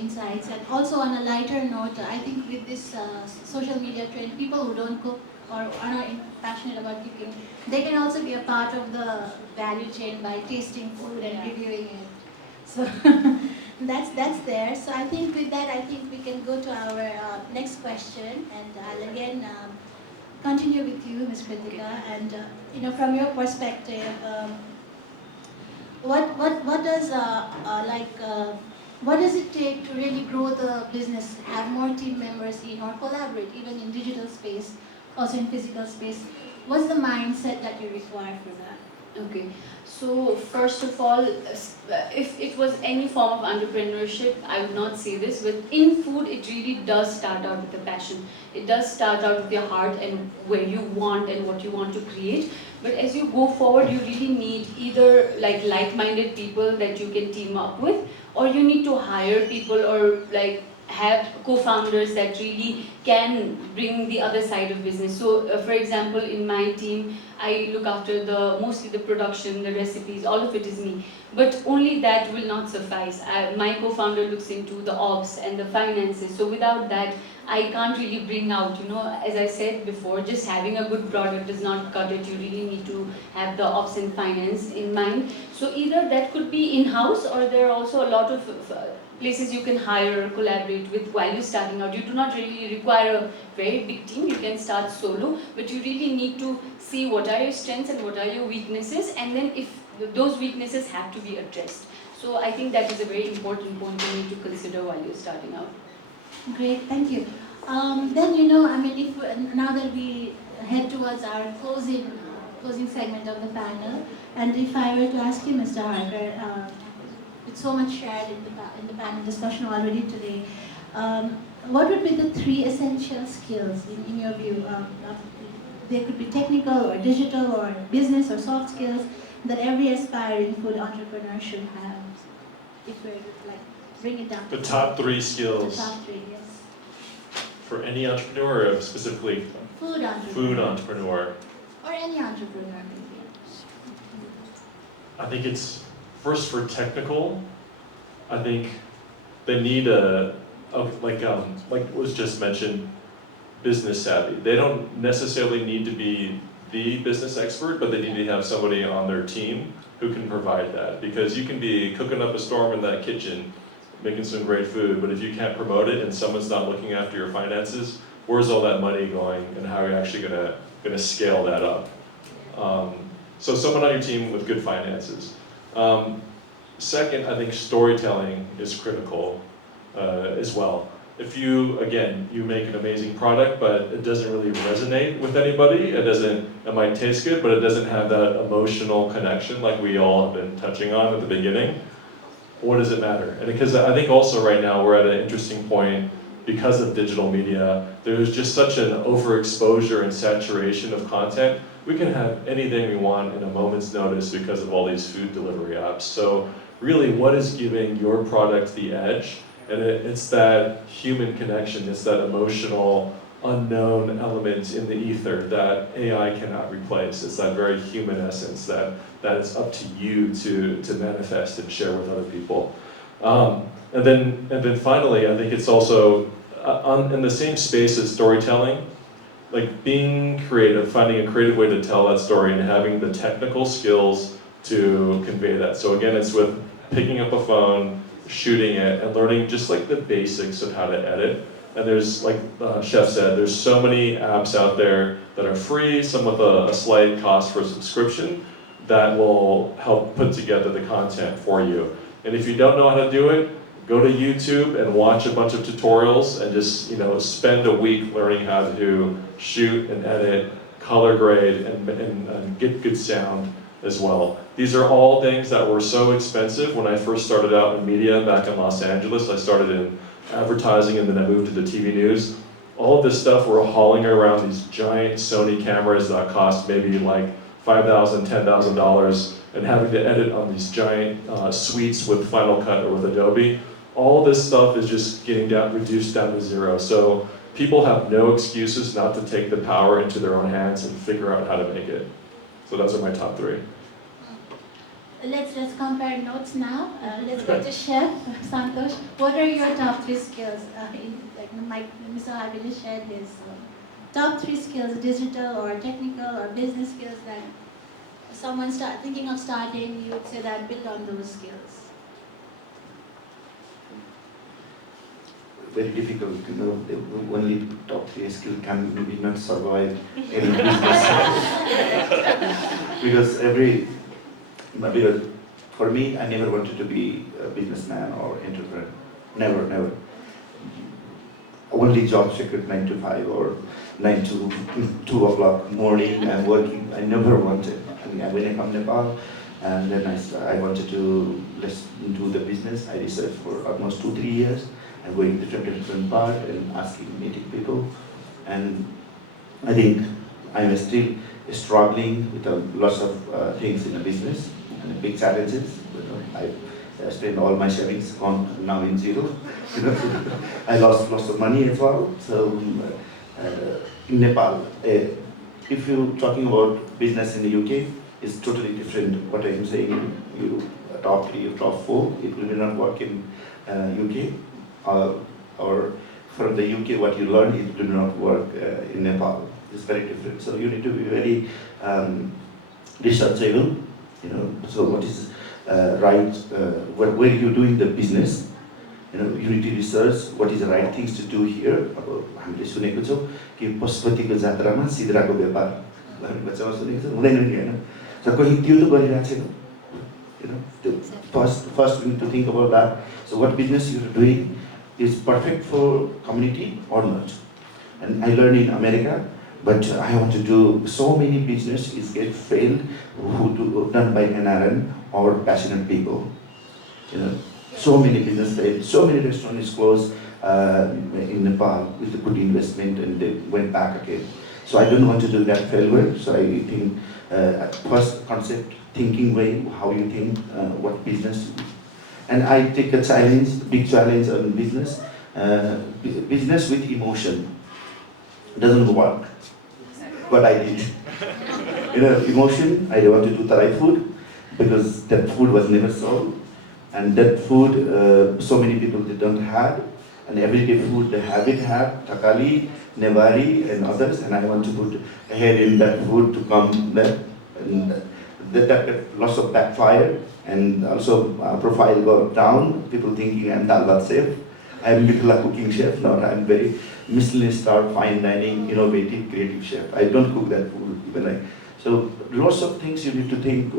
insights. And also on a lighter note, I think with this social media trend, people who don't cook or are not passionate about cooking, they can also be a part of the value chain by tasting food and reviewing it. So that's there. So I think with that, I think we can go to our next question, and I'll again continue with you, Ms. Kritika, and from your perspective, what does what does it take to really grow the business, have more team members in, or collaborate even in digital space, also in physical space? What's the mindset that you require for that? Okay, so first of all, if it was any form of entrepreneurship, I would not say this, but in food, it really does start out with a passion. It does start out with your heart and where you want and what you want to create. But as you go forward, you really need either like-minded people that you can team up with, or you need to hire people or have co-founders that really can bring the other side of business. So for example, in my team, I look after mostly the production, the recipes, all of it is me. But only that will not suffice. My co-founder looks into the ops and the finances. So without that, I can't really bring out, as I said before, just having a good product does not cut it. You really need to have the ops and finance in mind. So either that could be in-house, or there are also a lot of places you can hire or collaborate with while you're starting out. You do not really require a very big team. You can start solo, but you really need to see what are your strengths and what are your weaknesses, and then if those weaknesses have to be addressed. So I think that is a very important point you need to consider while you're starting out. Great, thank you. Then if now that we head towards our closing segment of the panel, and if I were to ask you, Mr. Harker, with so much shared in the panel discussion already today, what would be the 3 essential skills in your view? They could be technical or digital or business or soft skills that every aspiring food entrepreneur should have. If we were to bring it down. The top 3 skills. The top 3, yes. For any entrepreneur, or specifically food entrepreneur. Food entrepreneur. Or any entrepreneur maybe. I think it's first for technical. I think they need like was just mentioned, business savvy. They don't necessarily need to be the business expert, but they need to have somebody on their team who can provide that. Because you can be cooking up a storm in that kitchen, making some great food, but if you can't promote it and someone's not looking after your finances, where's all that money going, and how are you actually gonna scale that up? So someone on your team with good finances. Second, I think storytelling is critical as well. If you make an amazing product, but it doesn't really resonate with anybody, it might taste good, but it doesn't have that emotional connection like we all have been touching on at the beginning, what does it matter? And because I think also right now we're at an interesting point because of digital media, there's just such an overexposure and saturation of content. We can have anything we want in a moment's notice because of all these food delivery apps. So really, what is giving your product the edge? And it's that human connection, it's that emotional, unknown element in the ether that AI cannot replace. It's that very human essence that it's up to you to manifest and share with other people. And then finally, I think it's also in the same space as storytelling, like being creative, finding a creative way to tell that story and having the technical skills to convey that. So again, it's with picking up a phone, shooting it, and learning just like the basics of how to edit. And there's, like Chef said, there's so many apps out there that are free, some with a slight cost for subscription, that will help put together the content for you. And if you don't know how to do it, go to YouTube and watch a bunch of tutorials and just spend a week learning how to shoot and edit, color grade, and get good sound as well. These are all things that were so expensive when I first started out in media back in Los Angeles. I started in advertising and then I moved to the TV news. All of this stuff, we're hauling around these giant Sony cameras that cost maybe like $5,000, $10,000, and having to edit on these giant suites with Final Cut or with Adobe. All this stuff is just getting reduced down to zero. So people have no excuses not to take the power into their own hands and figure out how to make it. So those are my top 3. let's compare notes now. Let's go to Chef Santosh. What are your top 3 skills? Mr. Harvey just shared this. Top 3 skills, digital or technical or business skills that someone thinking of starting, you would say that build on those skills. Very difficult, the only top 3 skill can maybe not survive any business. because for me, I never wanted to be a businessman or entrepreneur. Never. Only job secret 9 to 5 or 9 to 2 o'clock morning I'm working. I never wanted. When I come to Nepal, and then I wanted to let's do the business. I researched for almost 2-3 years. I'm going to different part and meeting people, and I think I'm still struggling with lots of things in the business and big challenges. I spent all my savings on now in zero. I lost lots of money as well. So in Nepal, if you're talking about business in the UK, it's totally different. What I'm saying, you top 3 or top 4, it will not work in UK. Or from the UK, what you learn, it will not work in Nepal. It's very different. So you need to be very researchable. So what is right? Where you're doing the business, you need to research what is the right things to do here. हामीले सुनेको छौँ कि पशुपतिको जात्रामा सिद्राको व्यापार भन्ने बच्चामा सुनेको छ, हुँदैन नि हैन? So कोही त्यो त गरिरहेको छैन. First we need to think about that. So what business you're doing is perfect for community or not. And I learned in America, but I want to do so many business is get failed done by NRN or passionate people. So many business failed, so many restaurants closed in Nepal with the good investment and they went back again. So I don't want to do that failure. So I think first concept, thinking way, how you think, what business. And I take a challenge, big challenge on business. Business with emotion doesn't work. But I did. Emotion, I don't want to do Thai food because that food was never sold. And that food, so many people they don't have. And everyday food they have Takali, Nevari and others. And I want to put ahead in that food to come there. And that lots of backfire. And also profile go down, people thinking I'm Dalbat chef. I'm Mithila cooking chef, now I'm very Michelin star, fine dining, innovative, creative chef. I don't cook that food even so lots of things you need to think